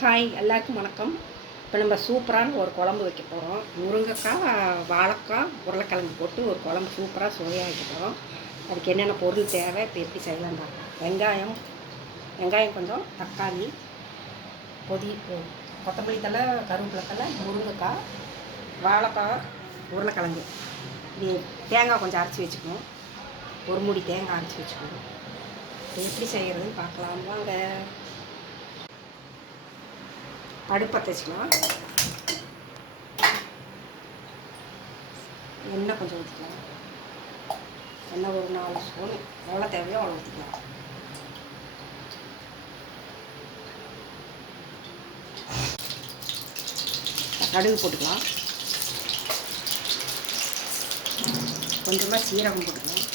Hi, எல்லாருக்கும் வணக்கம். இப்போ நம்ம சூப்பரான ஒரு குழம்பு வைக்க போகிறோம். முருங்கைக்காய், வாழைக்காய், உருளைக்கிழங்கு போட்டு ஒரு குழம்பு சூப்பராக சுவையாக வைக்க போகிறோம். அதுக்கு என்னென்ன பொருள் தேவை, இப்போ எப்படி செய்யலாம் பார்க்கலாம். வெங்காயம் கொஞ்சம், தக்காளி, கொத்தமல்லி தழை, கருவேப்பிலை தழை, முருங்கைக்காய், வாழைக்காய், உருளைக்கிழங்கு. இது தேங்காய் கொஞ்சம் அரைச்சி வச்சுக்கணும். ஒரு மூடி தேங்காய் அரைச்சி வச்சுக்கணும். எப்படி செய்கிறதுன்னு பார்க்கலாம் வாங்க. அடுப்பை வச்சுக்கலாம். எண்ணெய் கொஞ்சம் ஊற்றிக்கலாம். எண்ணெய் ஒரு 4 ஸ்பூன் எவ்வளோ தேவையோ அவ்வளோ ஊற்றிக்கலாம். கடுகு போட்டுக்கலாம். கொஞ்சமாக சீரகம் போட்டுக்கலாம்.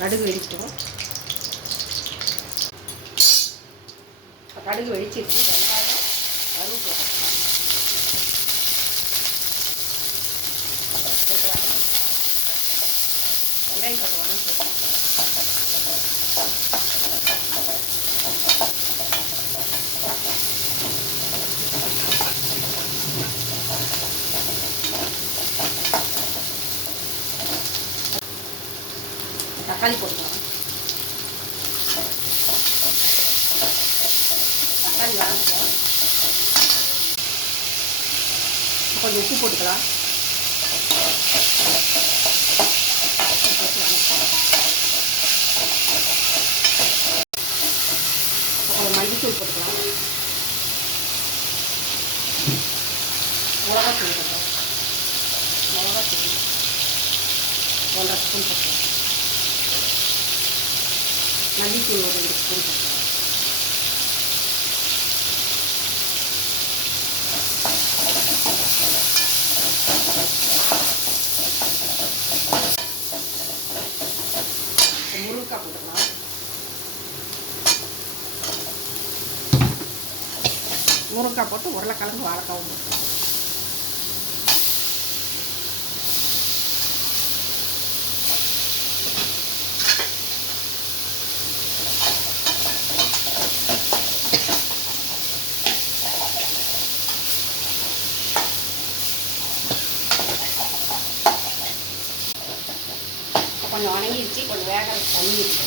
கடுகு வெடிக்கும். கடுகு வெடிச்சிருச்சு. வெங்காயம், கருவேப்பிலை போட்டுக்கலாம். வெங்காயம் போட்டு வதக்கிக்கலாம். தக்காளி போட்டுக்கலாம். தக்காளி வதக்கலாம். கொஞ்சம் உப்பு போட்டுக்கலாம். கொஞ்சம் மல்லித்தூள் போட்டுக்கலாம். மிளகாத்தூள் போட்டுக்கலாம். மிளகாத்தூள் 1.5 ஸ்பூன் போட்டுக்கலாம். மல்லித்தூள் ஒரு 2 ஸ்பூன் போட்டுக்கலாம். முருங்கைக்காய் போட்டுக்கலாம். முருங்கைக்காய் போட்டு உருளைக்கிழங்கு, வாழைக்காவும் போட்டுக்கலாம். கொஞ்சம் வணங்கிடுச்சு. கொஞ்சம் வேக தண்ணி இருக்கு.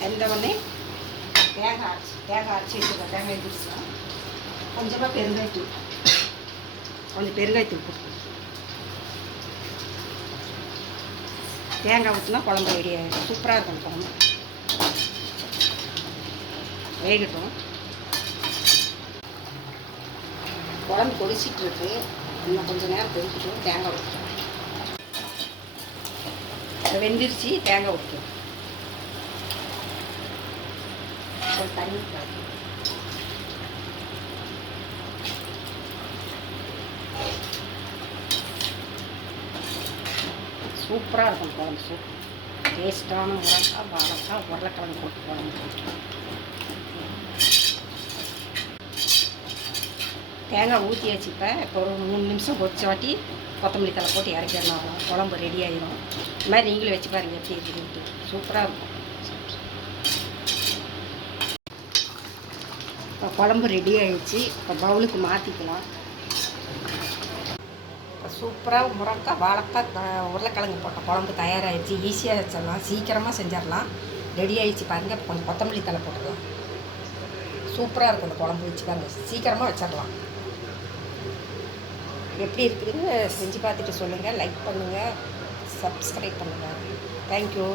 வெந்த உடனே தேங்காய் அரைச்சி வச்சுருக்கோம். தேங்காய் எடுத்துக்கலாம். கொஞ்சமாக பெருங்காயத்தூள் போட்டுக்கலாம். தேங்காய் ஊற்றினா குழம்பு ரெடி ஆகிடும். சூப்பராக இருக்கும் குழம்பு. வேகட்டும். குழம்பு கொதிச்சிட்டு இருக்கு. இன்னும் கொஞ்சம் நேரம் கொதிக்கட்டும். தேங்காய் ஊற்றிட்டோம். வெந்திருச்சு. தேங்காய் ஊற்றிட்டோம். கொஞ்சம் தண்ணி சூப்பராக இருக்கும் குழம்பு. சூப்பர் டேஸ்டான முருங்கைக்காய், வாழைக்காய், உருளைக்கிழங்கு போட்டு குழம்பு. தேங்காய் ஊற்றியாச்சு. இப்போ ஒரு 3 நிமிஷம் கொதிச்ச வாட்டி கொத்தமல்லி தழை போட்டு இறக்கிடணும். குழம்பு ரெடி ஆகிடும். இந்த மாதிரி நீங்களும் வச்சு பாருங்கள் எப்படி இருக்குதுன்ட்டு. சூப்பராக இருக்கும். இப்போ குழம்பு ரெடி ஆகிடுச்சு. இப்போ பவுலுக்கு மாற்றிக்கலாம். இப்போ சூப்பராக முருங்கைக்காய், வாழைக்காய், உருளைக்கிழங்கு போட்ட குழம்பு தயாராகிடுச்சு. ஈஸியாக வச்சிடலாம். சீக்கிரமாக செஞ்சிடலாம். ரெடி ஆகிடுச்சு பாருங்கள். இப்போ கொஞ்சம் கொத்தமல்லி தழை போட்டுக்கலாம். சூப்பராக இருக்கும். இந்த குழம்பு வச்சு பாருங்கள். சீக்கிரமாக வச்சிடலாம். எப்படி இருக்குதுன்னு செஞ்சு பார்த்துட்டு சொல்லுங்கள். லைக் பண்ணுங்கள், சப்ஸ்கிரைப் பண்ணுங்கள். தேங்க்யூ.